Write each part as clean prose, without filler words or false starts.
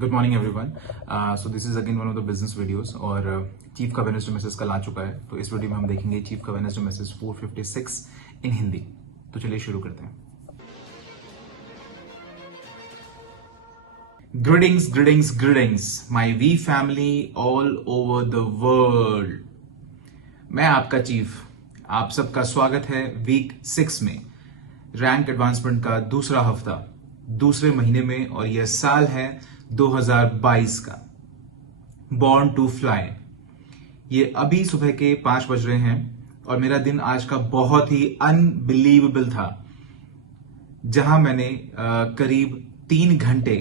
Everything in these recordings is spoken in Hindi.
Good morning everyone. So this is again one of the business videos और चीफ का वेडनेसडे मैसेज कल आ चुका है। तो इस वीडियो में हम देखेंगे चीफ का वेडनेसडे मैसेज 456 इन हिंदी। तो चलिए शुरू करते हैं। Greetings greetings greetings my we family all over the world. मैं आपका चीफ, आप सबका स्वागत है वीक 6 में, रैंक एडवांसमेंट का दूसरा हफ्ता, दूसरे महीने में, और यह साल है 2022 का। Born to fly. ये अभी सुबह के 5 बज रहे हैं और मेरा दिन आज का बहुत ही अनबिलीवेबल था, जहां मैंने करीब 3 घंटे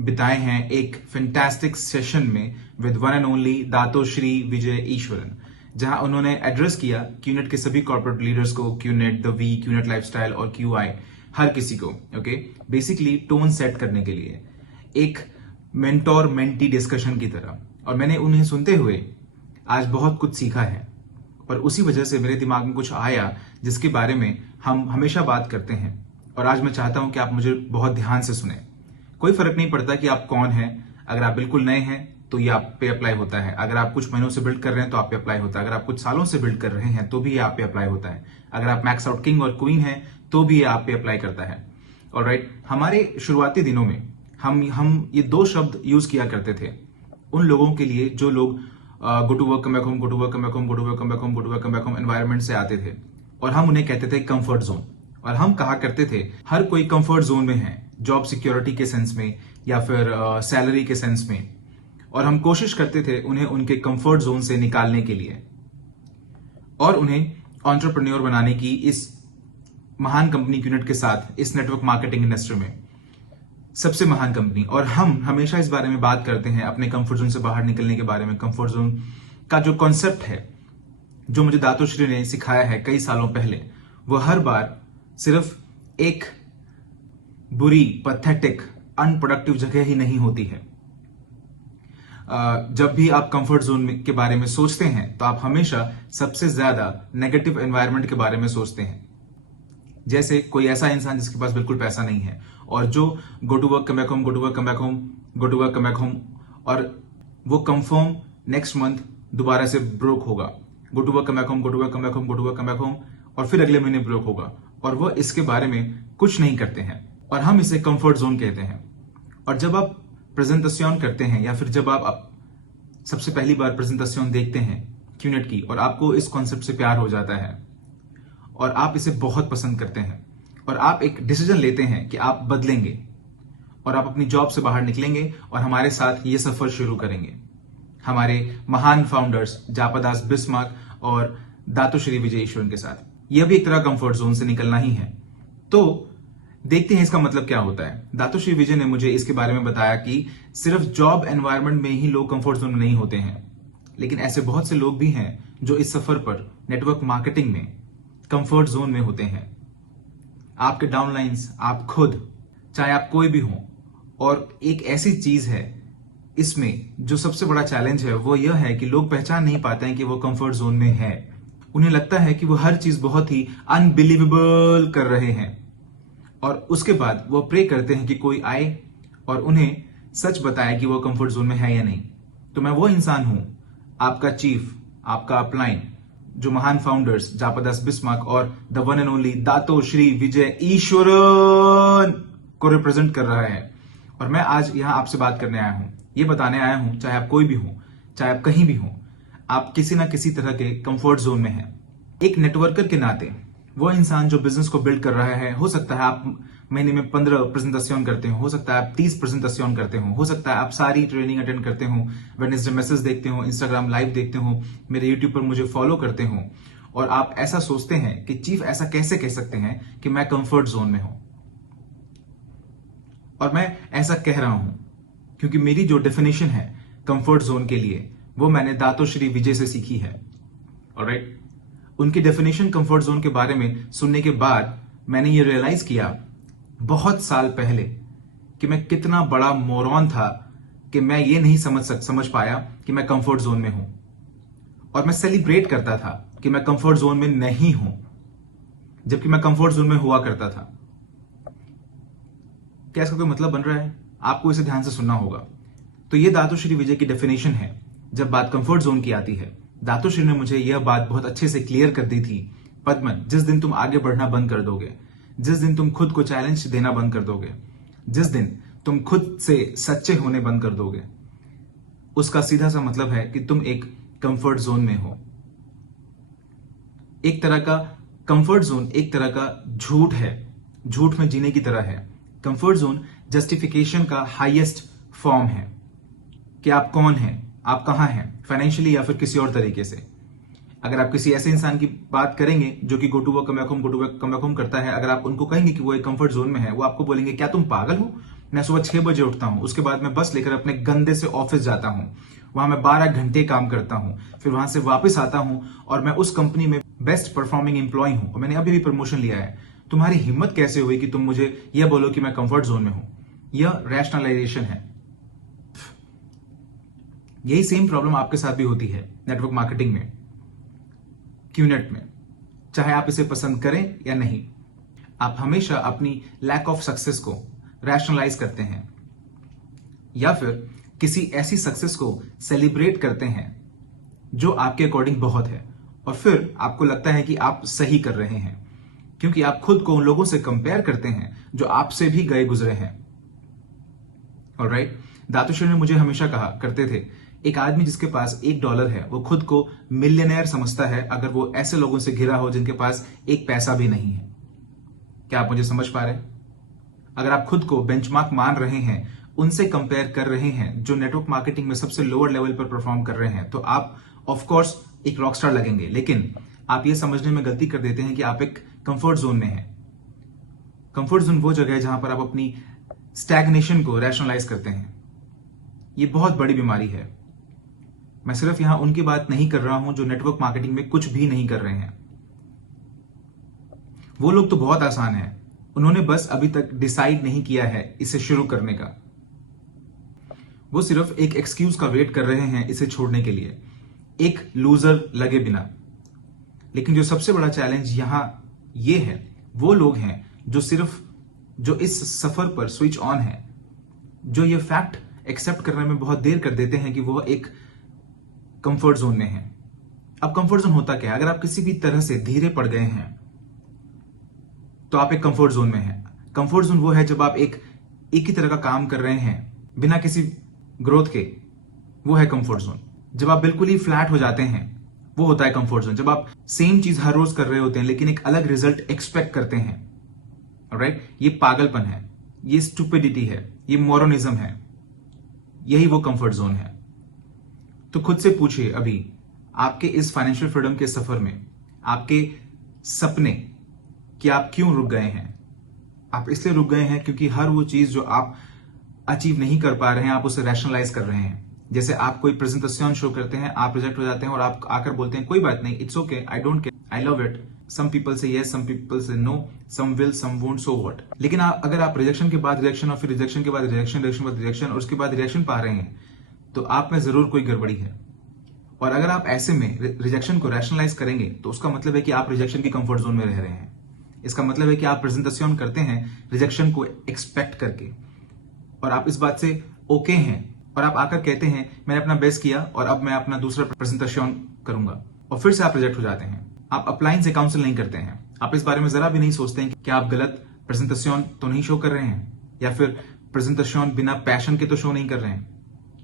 बिताए हैं एक फैंटास्टिक सेशन में with one and only Dato Sri Vijay Eswaran, जहां उन्होंने एड्रेस किया क्यूनेट के सभी कॉर्पोरेट लीडर्स को, QNet the V, QNet lifestyle और क्यूआई, हर किसी को। ओके, बेसिकली टोन सेट करने के लिए एक मेंटोर मेंटी डिस्कशन की तरह। और मैंने उन्हें सुनते हुए आज बहुत कुछ सीखा है और उसी वजह से मेरे दिमाग में कुछ आया जिसके बारे में हम हमेशा बात करते हैं। और आज मैं चाहता हूं कि आप मुझे बहुत ध्यान से सुने। कोई फर्क नहीं पड़ता कि आप कौन हैं। अगर आप बिल्कुल नए हैं तो ये आप पे अप्लाई होता है। अगर आप कुछ महीनों से बिल्ड कर रहे हैं तो आप पे अप्लाई होता है। अगर आप कुछ सालों से बिल्ड कर रहे हैं तो भी ये आप पे अप्लाई होता है। अगर आप मैक्स आउट किंग और क्वीन हैं तो भी ये आप पे अप्लाई करता है। ऑलराइट, हमारे शुरुआती दिनों में हम ये 2 शब्द यूज किया करते थे उन लोगों के लिए जो लोग go to work come back home, go to work come back home, go to work come back home, go to work come back home environment से आते थे। और हम उन्हें कहते थे कंफर्ट जोन। और हम कहा करते थे हर कोई कंफर्ट जोन में है, जॉब सिक्योरिटी के सेंस में या फिर सैलरी के सेंस में। और हम कोशिश करते थे उन्हें उनके कंफर्ट जोन से निकालने के लिए और उन्हें एंटरप्रेन्योर बनाने की इस महान कंपनी क्यूनेट के साथ, इस नेटवर्क मार्केटिंग इंडस्ट्री में सबसे महान कंपनी। और हम हमेशा इस बारे में बात करते हैं अपने कंफर्ट जोन से बाहर निकलने के बारे में। कंफर्ट जोन का जो कॉन्सेप्ट है, जो मुझे दातोश्री ने सिखाया है कई सालों पहले, वो हर बार सिर्फ एक बुरी, पैथेटिक, अनप्रोडक्टिव जगह ही नहीं होती है। जब भी आप कंफर्ट जोन के बारे में सोचते हैं तो आप हमेशा सबसे ज्यादा नेगेटिव एनवायरनमेंट के बारे में सोचते हैं। जैसे कोई ऐसा इंसान जिसके पास बिल्कुल पैसा नहीं है और जो go to work come back home, go to work come back home, go to work come back home, और वो कंफर्म नेक्स्ट मंथ दोबारा से ब्रोक होगा। Go to work come back home, go to work come back home, go to work come back home, और फिर अगले महीने ब्रोक होगा। और वो इसके बारे में कुछ नहीं करते हैं और हम इसे कंफर्ट जोन कहते हैं। और जब आप प्रेजेंटेशन करते हैं या फिर जब आप सबसे पहली बार प्रेजेंटेशन देखते हैं क्यूनेट की और आपको इस कॉन्सेप्ट से प्यार हो जाता है और आप इसे बहुत पसंद करते हैं और आप एक डिसीजन लेते हैं कि आप बदलेंगे और आप अपनी जॉब से बाहर निकलेंगे और हमारे साथ ये सफर शुरू करेंगे, हमारे महान फाउंडर्स जापादास बिस्मार्क और दातोश्री विजय ईश्वरन के साथ। यह भी एक तरह कंफर्ट जोन से निकलना ही है। तो देखते हैं इसका मतलब क्या होता है। दातोश्री विजय ने मुझे इसके बारे में बताया कि सिर्फ जॉब एनवायरनमेंट में ही लोग कंफर्ट जोन में नहीं होते हैं, लेकिन ऐसे बहुत से लोग भी हैं जो इस सफर पर नेटवर्क मार्केटिंग में कंफर्ट जोन में होते हैं। आपके डाउनलाइंस, आप खुद, चाहे आप कोई भी हो। और एक ऐसी चीज है इसमें जो सबसे बड़ा चैलेंज है, वो यह है कि लोग पहचान नहीं पाते हैं कि वो कंफर्ट जोन में है। उन्हें लगता है कि वो हर चीज बहुत ही अनबिलीवेबल कर रहे हैं और उसके बाद वो प्रे करते हैं कि कोई आए और उन्हें सच बताए कि वो कंफर्ट जोन में है या नहीं। तो मैं वो इंसान हूं, आपका चीफ, आपका अपलाइन, जो महान फाउंडर्स जापादास बिस्मार्क और the one and only Dato Sri Vijay Eswaran को रिप्रेजेंट कर रहा है। और मैं आज यहां आपसे बात करने आया हूं, ये बताने आया हूं, चाहे आप कोई भी हो, चाहे आप कहीं भी हो, आप किसी ना किसी तरह के कंफर्ट जोन में हैं। एक नेटवर्कर के नाते वो इंसान जो बिजनेस को बिल्ड कर रहा है, हो सकता है आप महीने में 15 प्रेजेंटेशन करते हो सकता है आप 30 प्रेजेंटेशन करते हो सकता है आप सारी ट्रेनिंग अटेंड करते हो, वेडनेसडे मैसेज देखते हो, इंस्टाग्राम लाइव देखते हो, मेरे यूट्यूब पर मुझे फॉलो करते हो, और आप ऐसा सोचते हैं कि चीफ ऐसा कैसे कह सकते हैं कि मैं कंफर्ट जोन में हूं। और मैं ऐसा कह रहा हूं क्योंकि मेरी जो डेफिनेशन है कंफर्ट जोन के लिए, वो मैंने दातोश्री विजय से सीखी है। ऑलराइट, उनकी डेफिनेशन कंफर्ट जोन के बारे में सुनने के बाद मैंने ये रियलाइज किया बहुत साल पहले कि मैं कितना बड़ा मोरॉन था कि मैं ये नहीं समझ पाया कि मैं कंफर्ट जोन में हूं। और मैं सेलिब्रेट करता था कि मैं कंफर्ट जोन में नहीं हूं, जबकि मैं कंफर्ट जोन में हुआ करता था। क्या इसका कोई मतलब बन रहा है? आपको इसे ध्यान से सुनना होगा। तो ये दातुश्री विजय की डेफिनेशन है जब बात कंफर्ट जोन की आती है। दातुश्री ने मुझे यह बात बहुत अच्छे से क्लियर कर दी थी, पद्मन, जिस दिन तुम आगे बढ़ना बंद कर दोगे, जिस दिन तुम खुद को चैलेंज देना बंद कर दोगे, जिस दिन तुम खुद से सच्चे होने बंद कर दोगे, उसका सीधा सा मतलब है कि तुम एक कंफर्ट जोन में हो। एक तरह का कंफर्ट जोन एक तरह का झूठ है, झूठ में जीने की तरह है। कंफर्ट जोन जस्टिफिकेशन का हाईएस्ट फॉर्म है कि आप कौन हैं, आप कहां हैं, फाइनेंशियली या फिर किसी और तरीके से। अगर आप किसी ऐसे इंसान की बात करेंगे जो कि go to work come back home करता है, अगर आप उनको कहेंगे कि वो एक कंफर्ट जोन में है, वो आपको बोलेंगे क्या तुम पागल हो, मैं सुबह 6 बजे उठता हूं, उसके बाद मैं बस लेकर अपने गंदे से ऑफिस जाता हूं, वहां मैं 12 घंटे काम करता हूं, फिर वहां से वापस आता हूं और मैं उस कंपनी में बेस्ट परफॉर्मिंग एम्प्लॉय हूं और मैंने अभी भी प्रमोशन लिया है। तुम्हारी हिम्मत कैसे हुई कि तुम मुझे यह बोलो कि मैं कंफर्ट जोन में हूं? यह रैशनलाइजेशन है। यही सेम प्रॉब्लम आपके साथ भी होती है नेटवर्क मार्केटिंग में, क्यूनेट में, चाहे आप इसे पसंद करें या नहीं। आप हमेशा अपनी लैक ऑफ सक्सेस को रैशनलाइज करते हैं या फिर किसी ऐसी सक्सेस को सेलिब्रेट करते हैं जो आपके अकॉर्डिंग बहुत है, और फिर आपको लगता है कि आप सही कर रहे हैं क्योंकि आप खुद को उन लोगों से कंपेयर करते हैं जो आपसे भी गए गुजरे हैं। ऑलराइट, दातुश्री ने मुझे हमेशा कहा करते थे, एक आदमी जिसके पास $1 है वो खुद को मिलियनेयर समझता है अगर वो ऐसे लोगों से घिरा हो जिनके पास एक पैसा भी नहीं है। क्या आप मुझे समझ पा रहे हैं? अगर आप खुद को बेंचमार्क मान रहे हैं, उनसे कंपेयर कर रहे हैं जो नेटवर्क मार्केटिंग में सबसे लोअर लेवल पर परफॉर्म कर रहे हैं, तो आप ऑफ कोर्स एक रॉकस्टार लगेंगे, लेकिन आप ये समझने में गलती कर देते हैं कि आप एक कंफर्ट जोन में हैं। कंफर्ट जोन वो जगह है जहां पर आप अपनी स्टैग्नेशन को रैशनलाइज करते हैं। ये बहुत बड़ी बीमारी है। मैं सिर्फ यहां उनकी बात नहीं कर रहा हूं जो नेटवर्क मार्केटिंग में कुछ भी नहीं कर रहे हैं। वो लोग तो बहुत आसान है, उन्होंने बस अभी तक डिसाइड नहीं किया है इसे शुरू करने का। वो सिर्फ एक एक्सक्यूज का वेट कर रहे हैं इसे छोड़ने के लिए, एक लूजर लगे बिना। लेकिन जो सबसे बड़ा चैलेंज यहां ये है, वो लोग हैं जो इस सफर पर स्विच ऑन है, जो ये फैक्ट एक्सेप्ट करने में बहुत देर कर देते हैं कि वो एक कंफर्ट जोन में है। अब कंफर्ट जोन होता क्या है? अगर आप किसी भी तरह से धीरे पड़ गए हैं तो आप एक कंफर्ट जोन में हैं। कंफर्ट जोन वो है जब आप एक ही तरह का काम कर रहे हैं बिना किसी ग्रोथ के, वो है कंफर्ट जोन। जब आप बिल्कुल ही फ्लैट हो जाते हैं, वो होता है कंफर्ट जोन। जब आप सेम चीज हर रोज कर रहे होते हैं लेकिन एक अलग रिजल्ट एक्सपेक्ट करते हैं, ऑलराइट, ये पागलपन है, ये स्टुपिडिटी है, ये मोरोनिज्म है, यही वो कंफर्ट जोन है। तो खुद से पूछिए अभी आपके इस फाइनेंशियल फ्रीडम के सफर में आपके सपने कि आप क्यों रुक गए हैं? आप इसलिए रुक गए हैं क्योंकि हर वो चीज जो आप अचीव नहीं कर पा रहे हैं आप उसे रैशनलाइज कर रहे हैं। जैसे आप कोई प्रेजेंटेशन शो करते हैं, आप रिजेक्ट हो जाते हैं और आप आकर बोलते हैं कोई बात नहीं, it's okay, I don't care, I love it, some people से यस, सम पीपल से no, some will, some won't, so what. लेकिन अगर आप रिजेक्शन के बाद रिजेक्शन और फिर रिजेक्शन के बाद रिजेक्शन, रिजेक्शन के बाद रिजेक्शन और उसके बाद रिजेक्शन पा रहे हैं, तो आप में जरूर कोई गड़बड़ी है। और अगर आप ऐसे में रिजेक्शन को रैशनलाइज करेंगे तो उसका मतलब है कि आप रिजेक्शन की कंफर्ट जोन में रह रहे हैं। इसका मतलब है कि आप प्रेजेंटेशन करते हैं रिजेक्शन को एक्सपेक्ट करके, और आप इस बात से ओके हैं, और आप आकर कहते हैं मैंने अपना बेस्ट किया और अब मैं अपना दूसरा प्रेजेंटेशन करूंगा, और फिर से आप रिजेक्ट हो जाते हैं। आप अपलाइन से काउंसिल नहीं करते हैं, आप इस बारे में जरा भी नहीं सोचते हैं कि क्या आप गलत प्रेजेंटेशन तो नहीं शो कर रहे हैं, या फिर प्रेजेंटेशन बिना पैशन के तो शो नहीं कर रहे हैं,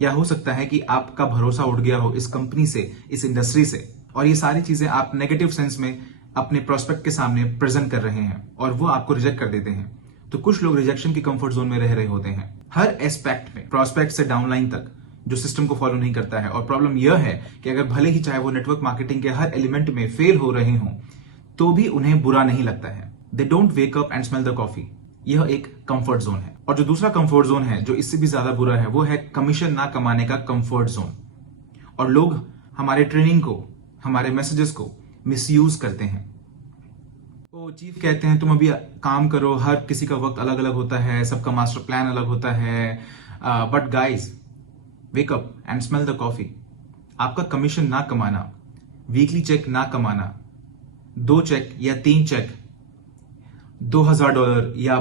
या हो सकता है कि आपका भरोसा उठ गया हो इस कंपनी से, इस इंडस्ट्री से, और ये सारी चीजें आप नेगेटिव सेंस में अपने प्रोस्पेक्ट के सामने प्रेजेंट कर रहे हैं और वो आपको रिजेक्ट कर देते हैं। तो कुछ लोग रिजेक्शन की कंफर्ट जोन में रह रहे होते हैं हर एस्पेक्ट में, प्रोस्पेक्ट से डाउनलाइन तक, जो सिस्टम को फॉलो नहीं करता है। और प्रॉब्लम यह है कि अगर भले ही चाहे वो नेटवर्क मार्केटिंग के हर एलिमेंट में फेल हो रहे हों तो भी उन्हें बुरा नहीं लगता है। They don't wake up and smell the coffee. यह एक कंफर्ट जोन है। और जो दूसरा कंफर्ट जोन है जो इससे भी ज्यादा बुरा है, वो है कमीशन ना कमाने का कंफर्ट जोन। और लोग हमारे ट्रेनिंग को, हमारे मैसेजेस को मिसयूज करते हैं। तो चीफ कहते हैं तुम अभी काम करो, हर किसी का वक्त अलग अलग होता है, सबका मास्टर प्लान अलग होता है, but guys wake up and smell the coffee. आपका कमीशन ना कमाना, वीकली चेक ना कमाना, 2 चेक या 3 चेक, $2000 या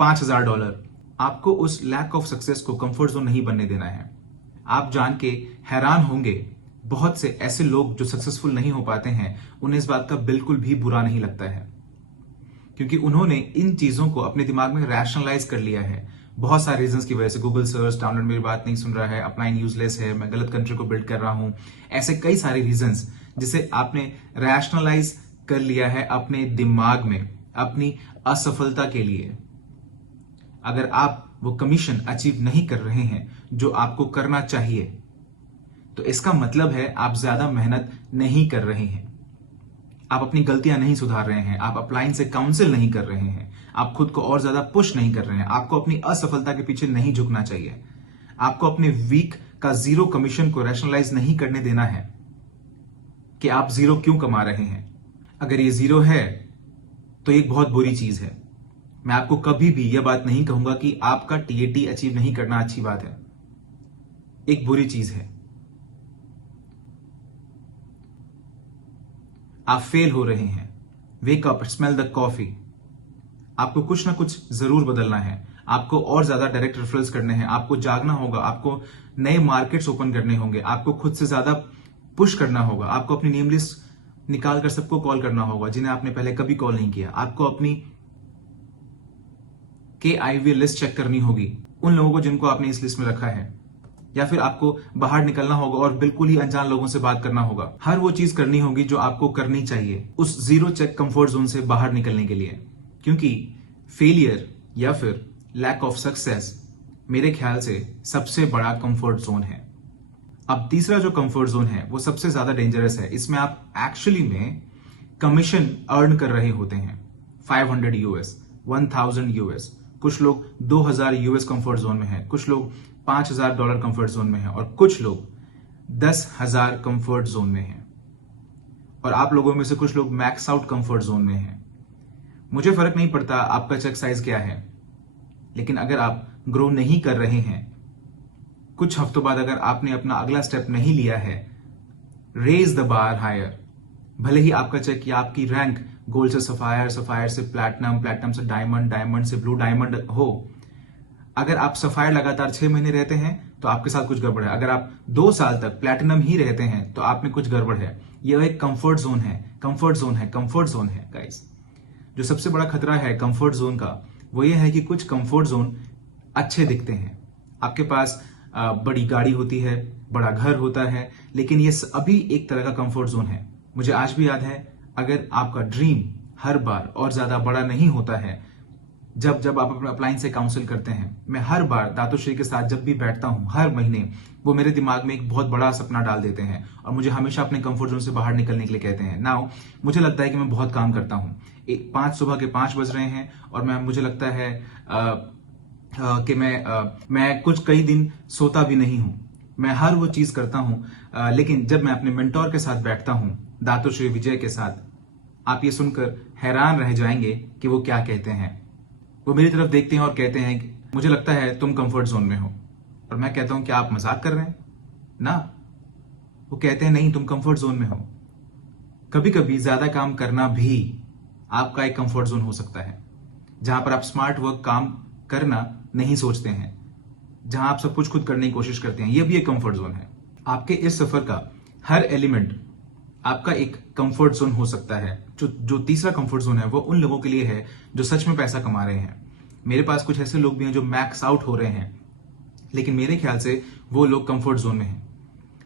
$5000, आपको उस लैक ऑफ सक्सेस को कंफर्ट जोन नहीं बनने देना है। आप जान के हैरान होंगे, बहुत से ऐसे लोग जो सक्सेसफुल नहीं हो पाते हैं, उन्हें इस बात का बिल्कुल भी बुरा नहीं लगता है, क्योंकि उन्होंने इन चीजों को अपने दिमाग में रैशनलाइज कर लिया है बहुत सारे रीजंस की वजह से। गूगल सर्च, डाउनलोड मेरी बात नहीं सुन रहा है, अपलाइन यूजलेस है, मैं गलत कंट्री को बिल्ड कर रहा हूं, ऐसे कई सारे रीजंस जिसे आपने रैशनलाइज कर लिया है अपने दिमाग में अपनी असफलता के लिए। अगर आप वो कमीशन अचीव नहीं कर रहे हैं जो आपको करना चाहिए, तो इसका मतलब है आप ज्यादा मेहनत नहीं कर रहे हैं, आप अपनी गलतियां नहीं सुधार रहे हैं, आप अपलाइन से काउंसिल नहीं कर रहे हैं, आप खुद को और ज्यादा पुश नहीं कर रहे हैं। आपको अपनी असफलता के पीछे नहीं झुकना चाहिए। आपको अपने वीक का जीरो कमीशन को रैशनलाइज नहीं करने देना है कि आप जीरो क्यों कमा रहे हैं। अगर ये जीरो है तो एक बहुत बुरी चीज है। मैं आपको कभी भी यह बात नहीं कहूंगा कि आपका टीएटी अचीव नहीं करना अच्छी बात है, एक बुरी चीज है। आप फेल हो रहे हैं, wake up, smell the coffee. आपको कुछ ना कुछ जरूर बदलना है, आपको और ज्यादा डायरेक्ट रेफरल्स करने हैं, आपको जागना होगा, आपको नए मार्केट्स ओपन करने होंगे, आपको खुद से ज्यादा पुश करना होगा, आपको अपनी नेम लिस्ट निकालकर सबको कॉल करना होगा जिन्हें आपने पहले कभी कॉल नहीं किया। आपको अपनी KIV लिस्ट चेक करनी होगी, उन लोगों को जिनको आपने इस लिस्ट में रखा है, या फिर आपको बाहर निकलना होगा और बिल्कुल ही अनजान लोगों से बात करना होगा। हर वो चीज करनी होगी जो आपको करनी चाहिए उस जीरो चेक कंफर्ट जोन से बाहर निकलने के लिए, क्योंकि फेलियर या फिर लैक ऑफ सक्सेस मेरे ख्याल से सबसे बड़ा कंफर्ट जोन है। अब तीसरा जो कंफर्ट जोन है वो सबसे ज्यादा डेंजरस है। इसमें आप एक्चुअली में कमीशन अर्न कर रहे होते हैं, $500 $1000, कुछ लोग $2000 कंफर्ट जोन में है, कुछ लोग $5000 कंफर्ट जोन में है, और कुछ लोग 10,000 कंफर्ट जोन में है, और आप लोगों में से कुछ लोग मैक्स आउट कंफर्ट जोन में है। मुझे फर्क नहीं पड़ता आपका चेक साइज क्या है, लेकिन अगर आप ग्रो नहीं कर रहे हैं, कुछ हफ्तों बाद अगर आपने अपना अगला स्टेप नहीं लिया है, रेज द बार हायर, भले ही आपका चेक या आपकी रैंक गोल्ड से सफायर, सफायर से प्लैटिनम, प्लैटिनम से डायमंड, डायमंड से ब्लू डायमंड हो, अगर आप सफायर लगातार 6 महीने रहते हैं तो आपके साथ कुछ गड़बड़ है। अगर आप 2 साल तक प्लैटिनम ही रहते हैं तो आप में कुछ गड़बड़ है। यह एक कंफर्ट जोन है, कंफर्ट जोन है, कंफर्ट जोन है गाइस। जो सबसे बड़ा खतरा है कंफर्ट जोन का वो ये है कि कुछ कंफर्ट जोन अच्छे दिखते हैं, आपके पास बड़ी गाड़ी होती है, बड़ा घर होता है, लेकिन ये अभी एक तरह का कंफर्ट जोन है। मुझे आज भी याद है, अगर आपका ड्रीम हर बार और ज्यादा बड़ा नहीं होता है, जब आप अपने अपलाइन से काउंसिल करते हैं, मैं हर बार दातुश्री के साथ जब भी बैठता हूं हर महीने, वो मेरे दिमाग में एक बहुत बड़ा सपना डाल देते हैं और मुझे हमेशा अपने कंफर्ट जोन से बाहर निकलने के लिए कहते हैं। नाउ मुझे लगता है कि मैं बहुत काम करता हूं, 5 बज रहे हैं और मुझे लगता है कि मैं कुछ कई दिन सोता भी नहीं हूं, मैं हर वो चीज करता हूं, लेकिन जब मैं अपने मेंटोर के साथ बैठता हूं, दातुश्री विजय के साथ, आप ये सुनकर हैरान रह जाएंगे कि वो क्या कहते हैं। वो मेरी तरफ देखते हैं और कहते हैं कि मुझे लगता है तुम कंफर्ट जोन में हो, और मैं कहता हूं क्या आप मजाक कर रहे हैं ना। वो कहते हैं नहीं, तुम कंफर्ट जोन में हो। कभी कभी ज्यादा काम करना भी आपका एक कंफर्ट जोन हो सकता है, जहां पर आप स्मार्ट वर्क काम करना नहीं सोचते हैं, जहां आप सब कुछ खुद करने की कोशिश करते हैं, यह भी एक कंफर्ट जोन है। आपके इस सफर का हर एलिमेंट आपका एक कंफर्ट जोन हो सकता है। जो तीसरा कंफर्ट जोन है वो उन लोगों के लिए है जो सच में पैसा कमा रहे हैं। मेरे पास कुछ ऐसे लोग भी हैं जो मैक्स आउट हो रहे हैं, लेकिन मेरे ख्याल से वो लोग कंफर्ट जोन में हैं।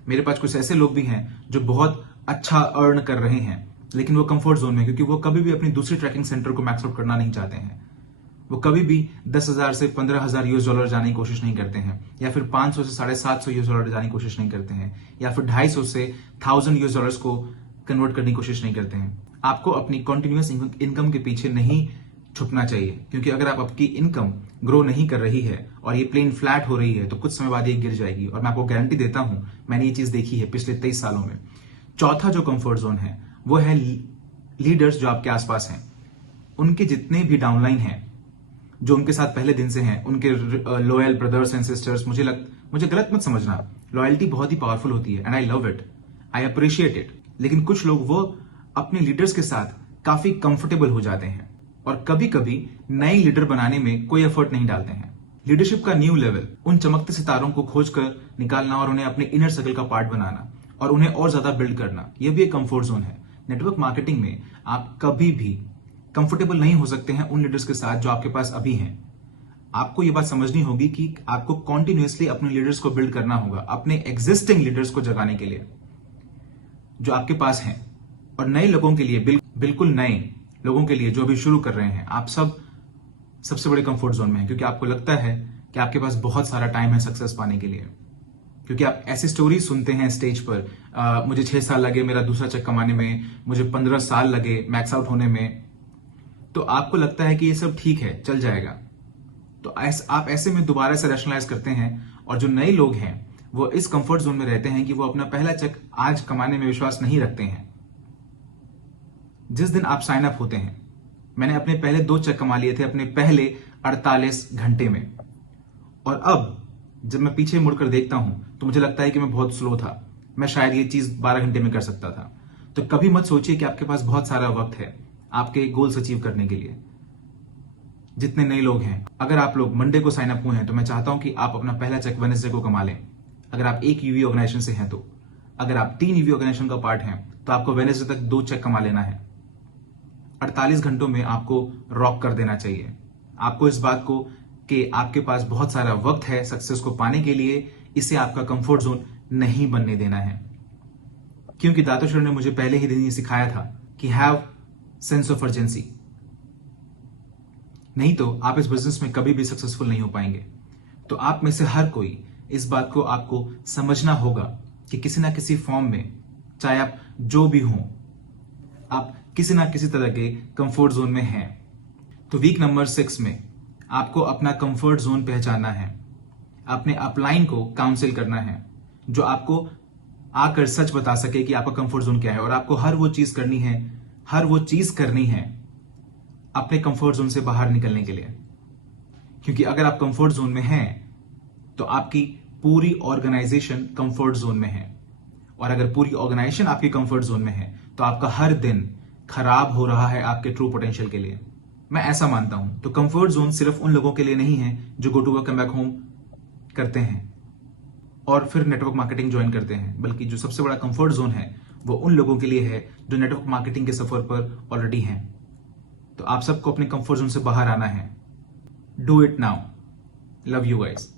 मेरे पास कुछ ऐसे लोग भी हैं जो बहुत अच्छा अर्न कर रहे हैं, लेकिन वो कंफर्ट जोन में, क्योंकि वो कभी भी अपनी दूसरी ट्रैकिंग सेंटर को मैक्स आउट करना नहीं चाहते हैं। वो कभी भी 10,000 से $15,000 जाने की कोशिश नहीं करते हैं, या फिर 500 से $750 जाने की कोशिश नहीं करते हैं, या फिर 250 से $1,000 को कन्वर्ट करने की कोशिश नहीं करते हैं। आपको अपनी कॉन्टिन्यूअस इनकम के पीछे नहीं छुपना चाहिए, क्योंकि अगर आप आपकी इनकम ग्रो नहीं कर रही है और ये प्लेन फ्लैट हो रही है तो कुछ समय बाद ये गिर जाएगी, और मैं आपको गारंटी देता हूं, मैंने ये चीज देखी है पिछले 23 सालों में। चौथा जो कंफर्ट जोन है वो है लीडर्स जो आपके आसपास हैं, उनके जितने भी डाउनलाइन हैं, जो उनके साथ पहले दिन से हैं, उनके लॉयल ब्रदर्स एंड सिस्टर्स। मुझे गलत मत समझना, लॉयल्टी बहुत ही पावरफुल होती है and I love it, I appreciate it, लेकिन कुछ लोग वो अपने लीडर्स के साथ काफी कंफर्टेबल हो जाते हैं और कभी कभी नए लीडर बनाने में कोई एफर्ट नहीं डालते हैं। लीडरशिप का न्यू लेवल उन चमकते सितारों को खोजकर निकालना और उन्हें अपने इनर सर्कल का पार्ट बनाना और उन्हें और ज्यादा बिल्ड करना, यह भी एक कंफर्ट जोन है। नेटवर्क मार्केटिंग में आप कभी भी कंफर्टेबल नहीं हो सकते हैं उन लीडर्स के साथ जो आपके पास अभी हैं। आपको यह बात समझनी होगी कि आपको कॉन्टिन्यूअसली अपने लीडर्स को बिल्ड करना होगा, अपने एग्जिस्टिंग लीडर्स को जगाने के लिए जो आपके पास हैं, और नए लोगों के लिए, बिल्कुल नए लोगों के लिए जो अभी शुरू कर रहे हैं, आप सब सबसे बड़े कंफर्ट जोन में हैं, क्योंकि आपको लगता है कि आपके पास बहुत सारा टाइम है सक्सेस पाने के लिए। क्योंकि आप ऐसी स्टोरी सुनते हैं स्टेज पर, मुझे 6 साल लगे मेरा दूसरा चेक कमाने में, मुझे 15 साल लगे मैक्स आउट होने में, तो आपको लगता है कि ये सब ठीक है, चल जाएगा। तो आप ऐसे में दोबारा से रैशनलाइज करते हैं, और जो नए लोग हैं वो इस कंफर्ट जोन में रहते हैं कि वो अपना पहला चेक आज कमाने में विश्वास नहीं रखते हैं। जिस दिन आप साइन अप होते हैं, मैंने अपने पहले 2 चेक कमा लिए थे अपने पहले 48 घंटे में, और अब जब मैं पीछे मुड़कर देखता हूं तो मुझे लगता है कि मैं बहुत स्लो था, मैं शायद ये चीज 12 घंटे में कर सकता था। तो कभी मत सोचिए कि आपके पास बहुत सारा वक्त है आपके गोल्स अचीव करने के लिए। जितने नए लोग हैं, अगर आप लोग मंडे को साइन अप हुए हैं तो मैं चाहता हूं कि आप अपना पहला चेक वेडनेसडे को कमा लें। अगर आप एक यूवी ऑर्गेनाइजेशन से हैं, तो अगर आप 3 यूवी ऑर्गेनाइजेशन का पार्ट हैं तो आपको वेडनेसडे तक 2 चेक कमा लेना है। 48 घंटों में आपको रॉक कर देना चाहिए। आपको इस बात को कि आपके पास बहुत सारा वक्त है सक्सेस को पाने के लिए, इसे आपका कंफर्ट जोन नहीं बनने देना है। क्योंकि दातोश्वर ने मुझे पहले ही दिन ये सिखाया था कि हैव सेंस ऑफ अर्जेंसी, नहीं तो आप इस बिजनेस में कभी भी सक्सेसफुल नहीं हो पाएंगे। तो आप में से हर कोई इस बात को आपको समझना होगा कि किसी ना किसी फॉर्म में, चाहे आप जो भी हों, आप किसी ना किसी तरह के कंफर्ट जोन में हैं। तो वीक नंबर 6 में आपको अपना कंफर्ट जोन पहचानना है, अपने अपलाइन को काउंसिल करना है जो आपको आकर सच बता सके कि आपका कंफर्ट जोन क्या है, और आपको हर वो चीज करनी है अपने कंफर्ट जोन से बाहर निकलने के लिए। क्योंकि अगर आप कंफर्ट जोन में हैं तो आपकी पूरी ऑर्गेनाइजेशन कंफर्ट जोन में है, और अगर पूरी ऑर्गेनाइजेशन आपकी कंफर्ट जोन में है तो आपका हर दिन खराब हो रहा है आपके ट्रू पोटेंशियल के लिए। मैं ऐसा मानता हूं। तो कंफर्ट जोन सिर्फ उन लोगों के लिए नहीं है जो go to work come back home करते हैं और फिर नेटवर्क मार्केटिंग ज्वाइन करते हैं, बल्कि जो सबसे बड़ा कंफर्ट जोन है वो उन लोगों के लिए है जो नेटवर्क मार्केटिंग के सफर पर ऑलरेडी हैं। तो आप सबको अपने कंफर्ट जोन से बाहर आना है। Do it now. Love you guys.